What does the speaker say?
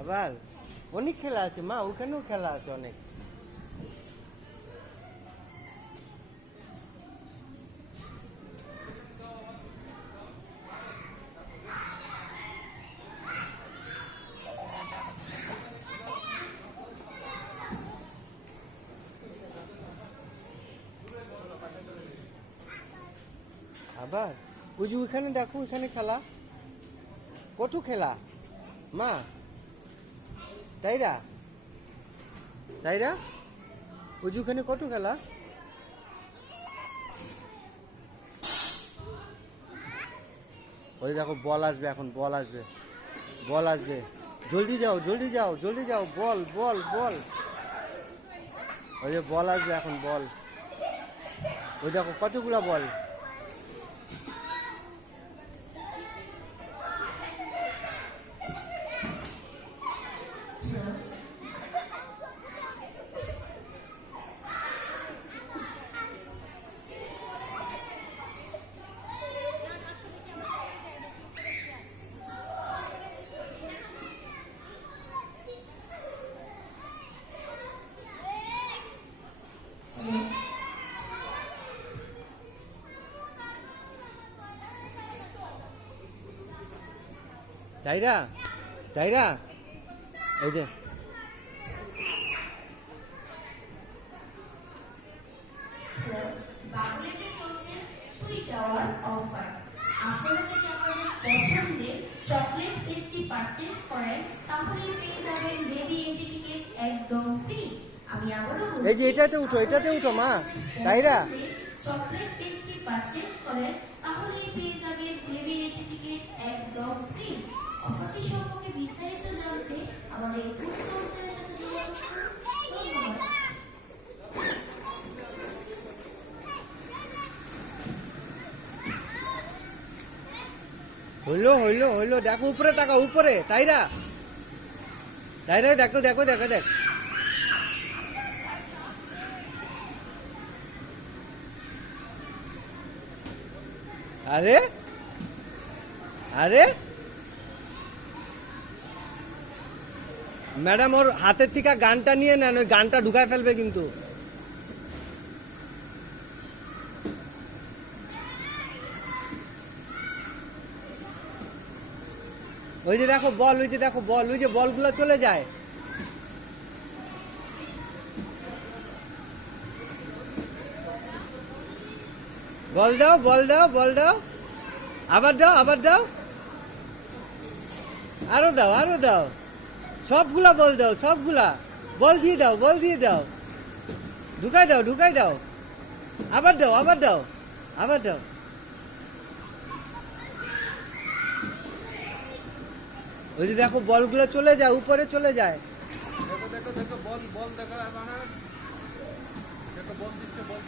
আবার অনেক খেলা আছে মা, ওখানেও খেলা আছে অনেক। আবার ওই যে ওইখানে দেখো, ওইখানে খেলা, কত খেলা মা, তাইরা তাইরা ওই যে ওখানে কত খেলা। ওই দেখো বল আসবে, এখন বল আসবে, বল আসবে, জলদি যাও জলদি যাও জলদি যাও, বল বল বল, ওই যে বল আসবে এখন, বল, ওই দেখো কতগুলা বল। তাইরা তাইরা এই যে বাবুলেটে চলছে সুইট আওয়ার অফার। আপনারা যদি আপনাদের পছন্দের চকলেট পেস্ট্রি পারচেজ করেন তাহলে পেয়ে যাবেন বেবি এন্ট্রি টিকেট একদম ফ্রি। আমি আবারও বলছি, এই যে এটাতে উঠো, এটাতে উঠো মা, তাইরা চকলেট পেস্ট্রি পারচেজ করেন তাহলে পেয়ে যাবেন বেবি এন্ট্রি টিকেট একদম ফ্রি। অফারটি সম্পর্কে বিস্তারিত জানতে আমাদের উত্তরদের সাথে যোগাযোগ করুন। ধন্যবাদ। হইলো হইলো হইলো, দেখো উপরে তাকাও, উপরে তাইরা তাইরা, দেখো দেখো দেখো দেখ, আরে আরে ম্যাডাম ওর হাতের থেকে গানটা নিয়ে নেন, ওই গানটা ঢুকায় ফেলবে কিন্তু। ওই যে দেখো বল, ওই যে দেখো বল, ওই যে বলগুলো চলে যায়। বল দাও বল দাও বল দাও, আবার দাও আবার দাও, আরো দাও আরো দাও, সবগুলা বল দাও, সবগুলা বল দিয়ে দাও, বল দিয়ে দাও, ঢুকাই দাও ঢুকাই দাও, আবার দাও আবার দাও আবার দাও। ওই যে দেখো বলগুলো চলে যায়, উপরে চলে যায়। দেখো দেখো দেখো বল বল দেখো, দেখো বল দিচ্ছে বল।